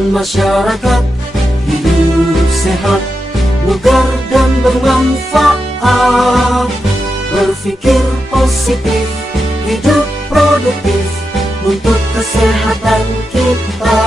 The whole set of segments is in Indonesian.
kesehatan masyarakat. Hidup sehat, bugar dan bermanfaat. Berpikir positif, hidup produktif untuk kesehatan kita.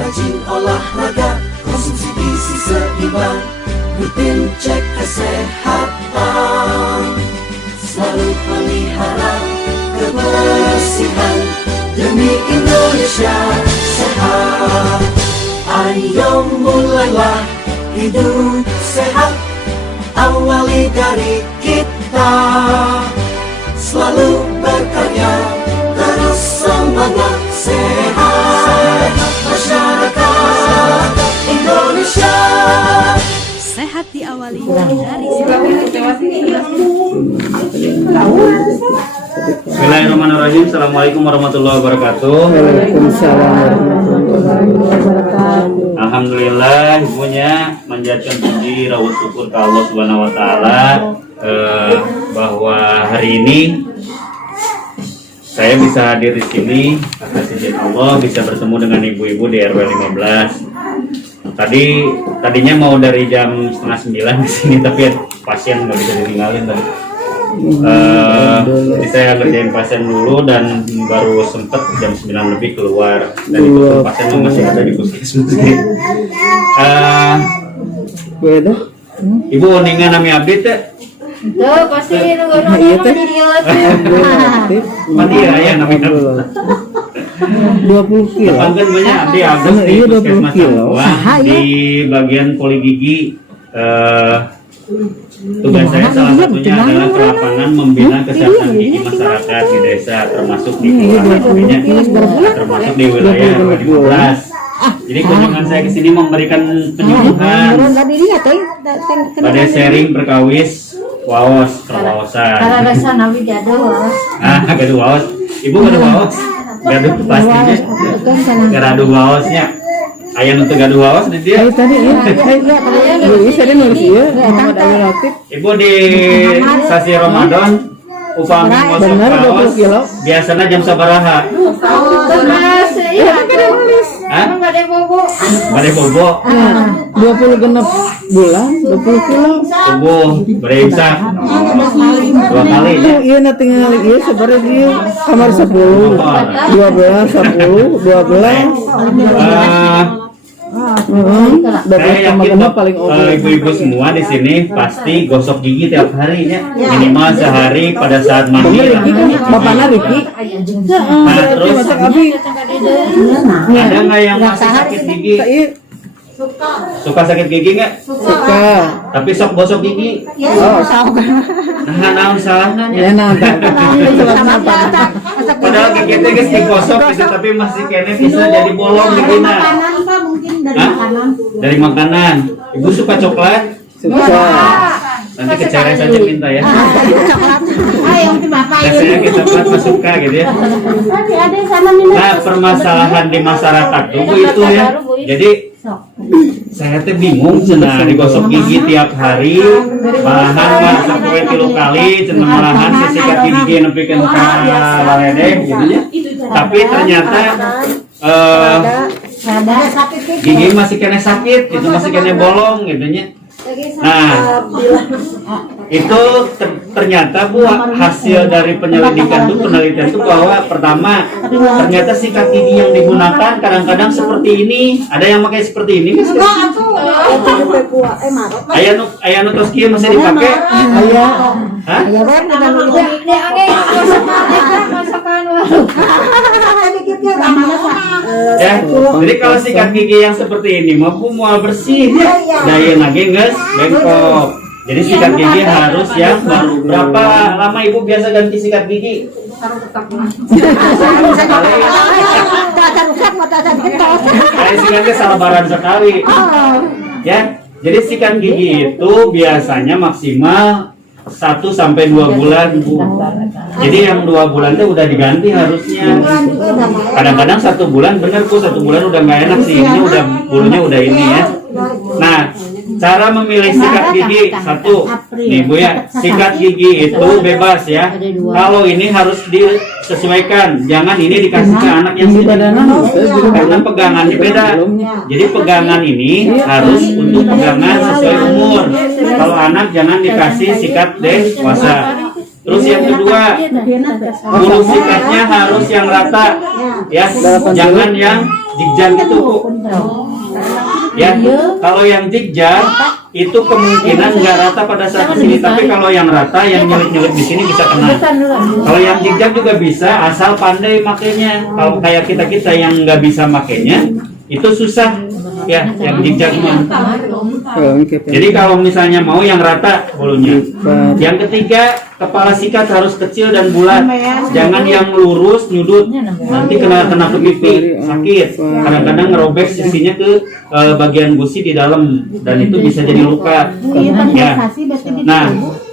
Rajin olahraga, konsumsi gizi seimbang, rutin cek kesehatan. Selalu pelihara kebersihan demi Indonesia sehat. Ayo mulailah hidup sehat, awali dari kita. Selalu berkarya, terus semangat, sehat masyarakat Indonesia. Sehat diawali dari sehat. Bismillahirrahmanirrahim. Assalamualaikum warahmatullahi wabarakatuh. Alhamdulillah, ibunya menjadikan puji rawat syukur ke Allah Subhanahu wa taala bahwa hari ini saya bisa hadir di sini atas izin Allah, bisa bertemu dengan ibu-ibu di RW 15. Tadinya mau dari jam 8:30 di sini, tapi pasien nggak bisa ditinggalin tadi. Jadi saya ngerjain pasien dulu dan baru sempet jam 9 lebih keluar, dan itu pasien masih ada di puskesmas. Ibu uningan nami abdi teh? Tuh pasti nunggu Mandi ya nami abdi. 20 kilo. Panten banyak abdi abdi di puskesmas Cangkuang di bagian poli gigi. Tugas saya salah satunya adalah ke lapangan membina kesehatan gigi masyarakat di desa, termasuk di termasuk di wilayah RW 15. Jadi kunjungan saya ke sini memberikan penyuluhan pada sharing perkawis waos kerwaosan. Gaduh waos. Ibu gaduh waos. Gaduh pastinya. Gaduh waosnya. Aya nu teu gaduh waos di dia. Tadi saya nulis ieu Muhammad Ali Latif. Ibu di sasi Ramadan upami ngosok kaos biasanya jam sabaraha? Bade bobo. 20 genep bulan, 20 kilo. Subuh berimsak 2 kali. Iya na tinggal ieu sabaraha dia kamar 10, 12, 10, 12. Saya yakin ibu-ibu semua di sini pasti gosok gigi tiap hari ya, minimal sehari pada saat mandi. Bapakna Riki. Nah, terus ada nggak yang masih sakit gigi? Suka sakit gigi nggak? Suka. Tapi sok gosok gigi. Oh, sok. Nah, salahnya. Ya nah. Padahal gigi teh geus digosok gitu, tapi masih kene bisa jadi bolong digina. Dari makanan. Ibu suka coklat? Suka. Nanti ke Ceres saja minta ya. Biasanya kita coklat mah suka gitu ya. Nah, permasalahan di masyarakat dulu itu ya. Jadi saya teh bingung cenah digosok gigi tiap hari, malahan mah sapoe 3 kali, cenah malahan sikat gigi nepikeun ka laledeh gitu ya. Tapi ternyata gigi masih kena sakit, itu masih kena bolong gitu nya. Nah, itu ternyata Bu, hasil dari penyelidikan itu, penelitian itu bahwa pertama ternyata sikat gigi yang digunakan kadang-kadang seperti ini. Ada yang pakai seperti ini nggak sih? Ayah nu tos kieu masih dipakai? Hah? Ya, jadi kalau sikat gigi yang seperti ini mau mual bersih, daya lagi nges bengkok. Jadi sikat gigi harus yang baru. Berapa lama ibu biasa ganti sikat gigi? Saya sikatnya salabaran sekali. Ya, jadi sikat gigi itu biasanya maksimal 1 sampai 2 bulan Bu. Jadi yang 2 bulan itu udah diganti harusnya. Kadang-kadang 1 bulan bener Bu, 1 bulan udah nggak enak sih. Ini udah bulunya udah ini ya. Nah, Cara memilih sikat gigi satu, nih Bu ya, sikat gigi itu bebas ya. Kalau ini harus disesuaikan, jangan ini dikasih ke anak yang sini, karena pegangannya beda. Jadi pegangan ini harus untuk pegangan sesuai umur. Kalau anak jangan dikasih sikat dewasa. Terus yang kedua, bulu sikatnya harus yang rata, ya, jangan yang jigjag gitu Bu. Ya, kalau yang jigjag itu kemungkinan nggak rata pada saat di sini, tapi kalau yang rata, yang nyelip-nyelip di sini bisa kena. Kalau yang jigjag juga bisa, asal pandai makainya. Kalau kayak kita yang nggak bisa makainya, itu susah. Ya, yang jigjag mah. Jadi kalau misalnya mau yang rata bulunya. Yang ketiga, kepala sikat harus kecil dan bulat. Jangan yang lurus nyudut. Nanti kena ke pipi, sakit. Kadang-kadang ngerobek sisinya ke bagian gusi di dalam dan itu bisa jadi luka. Ya. Nah,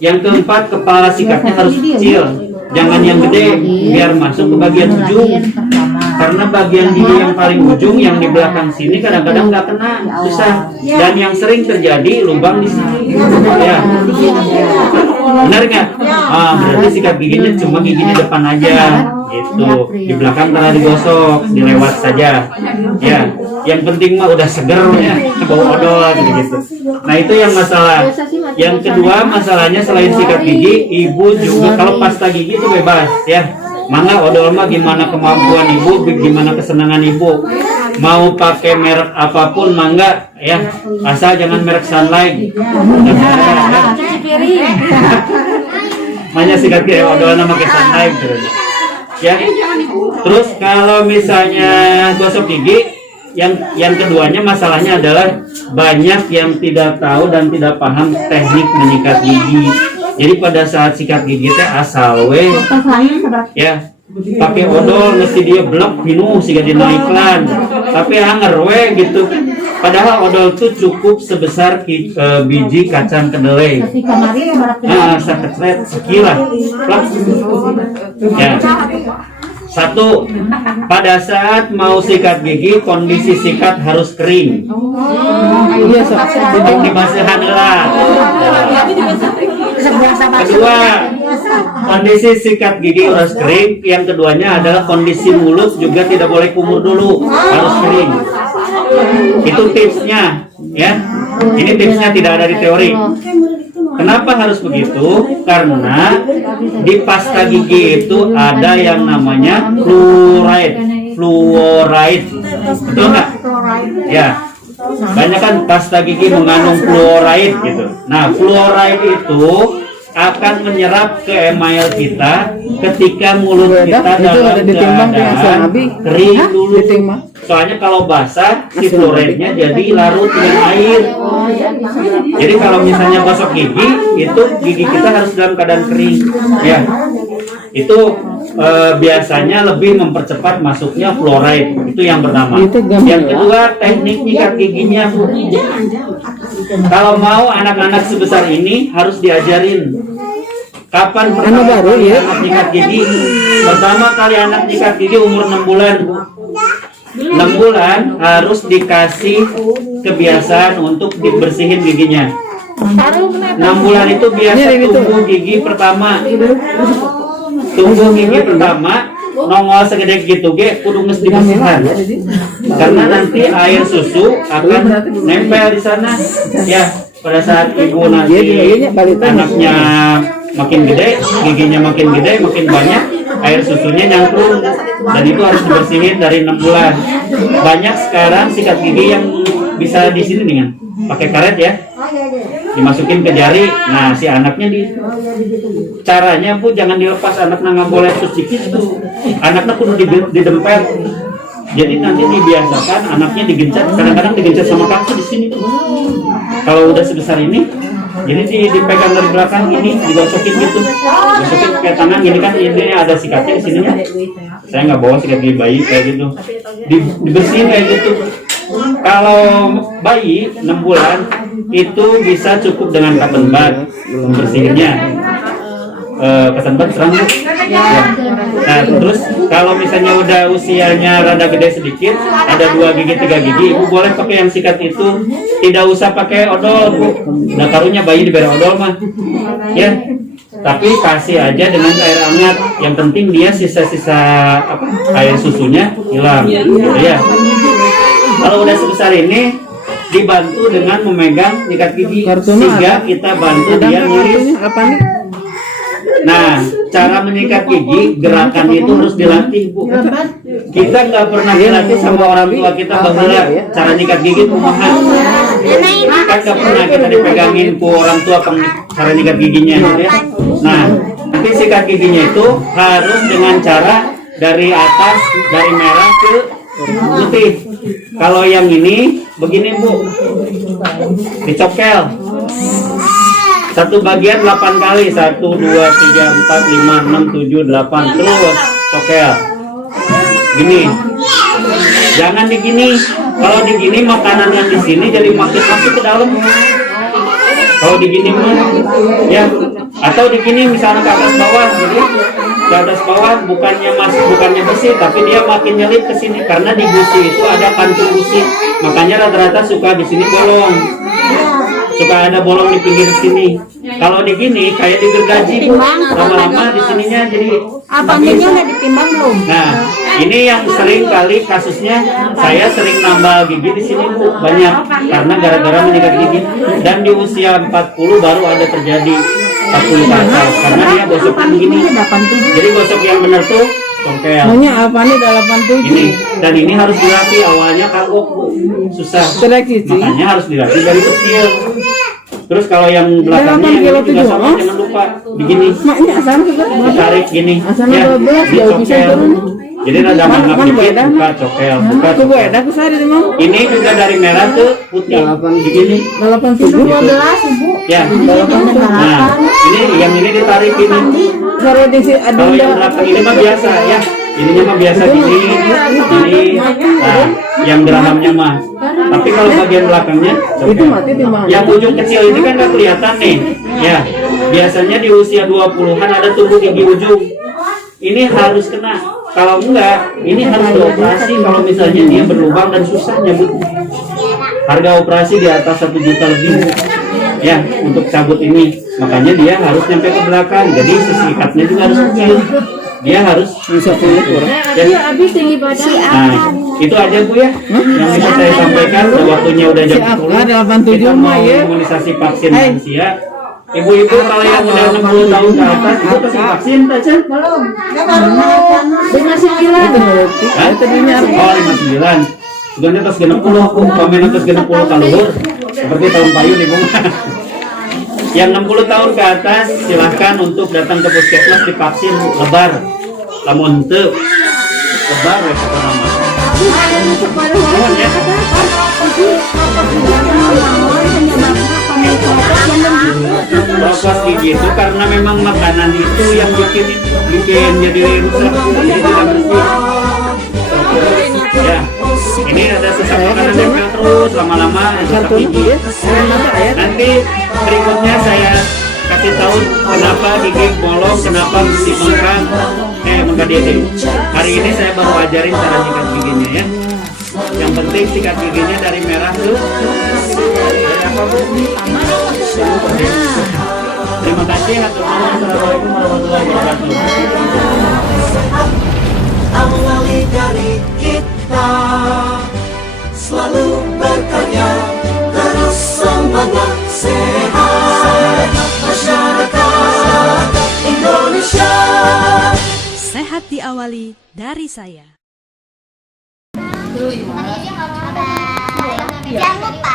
yang keempat, kepala sikatnya harus kecil. Jangan yang gede biar masuk ke bagian ujung. Karena bagian gigi yang paling ujung yang di belakang sini kadang-kadang nggak kena, susah. Dan yang sering terjadi lubang di sini. Ya. Benar nggak? Berarti sikat giginya cuma giginya depan aja, gitu. Di belakang telah digosok, dilewat saja. Ya. Yang penting mah udah seger ya, bau odol gitu. Nah itu yang masalah. Yang kedua masalahnya selain sikat gigi, ibu juga kalau pasta gigi itu bebas ya. Mangga odol mah gimana kemampuan ibu, gimana kesenangan ibu. Mau pakai merek apapun mangga ya, asal jangan merek Sunlight. Makanya sikat gigi odolnya pakai Sunlight gitu. Ya. Terus kalau misalnya gosok gigi, yang keduanya masalahnya adalah banyak yang tidak tahu dan tidak paham teknik menyikat gigi. Jadi pada saat sikat gigi teh asal we ya pakai odol mesti dia blok pinu siga dinaiklan tapi hanger we gitu. Padahal odol itu cukup sebesar biji kacang kedelai. Saketret sekilas. Ya. Satu, pada saat mau sikat gigi, kondisi sikat harus kering. Untuk dibasahan lah. Kedua, kondisi sikat gigi harus kering. Yang keduanya adalah kondisi mulut juga tidak boleh kumur dulu, harus kering. Itu tipsnya, ya. Ini tipsnya tidak ada di teori. Kenapa harus begitu? Karena di pasta gigi itu ada yang namanya fluoride. Betul nggak? Ya. Banyak kan pasta gigi mengandung fluoride gitu. Nah, fluoride itu akan menyerap ke email kita ketika mulut kita dalam keadaan kering dulu. Soalnya kalau basah, si fluoride-nya jadi larut dengan air. Jadi kalau misalnya gosok gigi, itu gigi kita harus dalam keadaan kering. Ya, itu biasanya lebih mempercepat masuknya fluoride. Itu yang pertama. Yang kedua, teknik nyikat giginya. Kalau mau anak-anak sebesar ini harus diajarin. Kapan pertama kali anak nyikat gigi? Pertama kali anak nyikat gigi umur 6 bulan. 6 bulan harus dikasih kebiasaan untuk dibersihin giginya. 6 bulan itu biasa tumbuh gigi pertama. Tumbuh gigi pertama nongol segede gitu ge kudu geus dibersihan. Karena nanti air susu akan nempel di sana. Ya, pada saat ibu nanti anaknya makin gede, giginya makin gede, makin banyak, air susunya nyangkut. Dan itu harus dibersihin dari 6 bulan. Banyak sekarang sikat gigi yang bisa di sini dengan pakai karet ya, dimasukin ke jari. Nah, si anaknya caranya Bu jangan dilepas anak nggak boleh terus dikit tuh. Anaknya kudu didempet. Jadi nanti dibiasakan anaknya digencet. Kadang-kadang digencet sama kaki di sini tuh. Kalau udah sebesar ini, jadi dipegang dari belakang ini, digosokin gitu. Gosokin kayak tangan gini kan, ini ada sikatnya di sininya. Saya nggak bawa sikat gigi bayi kayak gitu. Dibersihin kayak gitu. Kalau bayi 6 bulan itu bisa cukup dengan cotton bud membersihinnya. Cotton bud serang Bu. Ya. Nah, terus Kalau misalnya udah usianya rada gede sedikit, ada 2 gigi 3 gigi, ibu boleh pakai yang sikat itu. Tidak usah pakai odol, Bu. Nah, karunya bayi diberi odol mah. Ya. Tapi kasih aja dengan air hangat. Yang penting dia sisa-sisa air susunya hilang. Gitu ya. Kalau udah sebesar ini, dibantu dengan memegang ikat gigi sehingga kita bantu dia ngiris. Apa nih? Nah, cara menyikat gigi, gerakannya itu harus dilatih, Bu. Kita nggak pernah dilatih sama orang tua kita bahwa cara nyikat gigi itu mahal. Kan nggak pernah kita dipegangin ku orang tua cara nyikat giginya, gitu ya. Nah, nanti sikat giginya itu harus dengan cara dari atas, dari merah ke putih. Kalau yang ini begini, Bu, dicokel. Satu bagian 8 kali, 1, 2, 3, 4, 5, 6, 7, 8, terus cokel. Gini, jangan digini. Kalau digini makanan yang di sini jadi makin masuk ke dalam. Kalau digini mah, ya, atau digini misalnya ke atas bawah, jadi ke atas bawah bukannya bersih, tapi dia makin nyelip ke sini karena di gusi itu ada kantung gusi, makanya rata-rata suka di sini bolong. Suka ada bolong di pinggir sini. Kalau di gini kayak digergaji, Bu. Lama-lama di sininya jadi Abangnya udah ditimbang belum? Nah, ini yang sering kali kasusnya saya sering nambah gigi di sini, Bu, banyak karena gara-gara menyikat gigi. Dan di usia 40 baru ada terjadi 40 ke atas karena dia gosoknya begini. Jadi gosok yang benar tuh congkel. Maunya apa nih 87? Ini dan ini harus dilatih awalnya kagok, Bu. Susah. Makanya harus dilatih dari kecil. Terus kalau yang belakangnya yang juga sama, jangan lupa begini. Maknya asal juga Ditarik gini. Asalnya 12 jauh bisa turun. Jadi rada mangap dikit, buka cokel, buka Aku cokel. ada aku sari mau. Ini juga dari merah ke putih. Begini. 87. 12 Ibu. Ya. Nah, ini ditarik ini. Kalau di si Kalau yang Adinda belakang ini mah biasa ya. Ininya mah biasa gini. Ini nah, yang gerahamnya mah. Tapi kalau bagian belakangnya itu cokel. mati timbang. Yang ujung kecil ini kan nggak kelihatan nih. Ya. Biasanya di usia 20-an ada tumbuh gigi ujung. Ini harus kena. Kalau enggak, ini harus dioperasi kalau misalnya dia berlubang dan susah nyabut. Harga operasi di atas 1 juta lebih. Ya, untuk cabut ini. Makanya dia harus nyampe ke belakang. Jadi sikatnya juga harus kecil. Dia harus Bisa pulih kurang. ya. Habis tinggi badan. Nah, itu aja Bu ya yang bisa saya sampaikan. Waktunya udah jam 10. Kita mau imunisasi vaksin lansia. Ibu-ibu kalau yang udah 60 tahun ke atas itu pasti vaksin tak, Cen? Belum. 59. Hah? Oh, 59. Suganda tos 60, pamen tos 60 kaluhur. Seperti tahun payun Ibu. Yang 60 tahun ke atas silahkan untuk datang ke puskesmas divaksin lebar. Lamun teu lebar we nama. Nuhun ya. Proses gigi itu karena memang makanan itu yang bikin jadi rusak, jadi tidak bersih. Ya, ini ada sisa makanan nempel terus lama-lama rusak gigi. Nanti berikutnya saya kasih tahu kenapa gigi bolong, kenapa mesti mengkram. Maka dia dulu. Hari ini saya baru ajarin cara sikat giginya ya. Yang penting sikat giginya dari merah ke apa, Bu? Terima kasih. Assalamualaikum warahmatullahi wabarakatuh. Awali dari kita selalu berkarya, terus semangat, sehat masyarakat Indonesia. Sehat diawali dari saya. Jangan lupa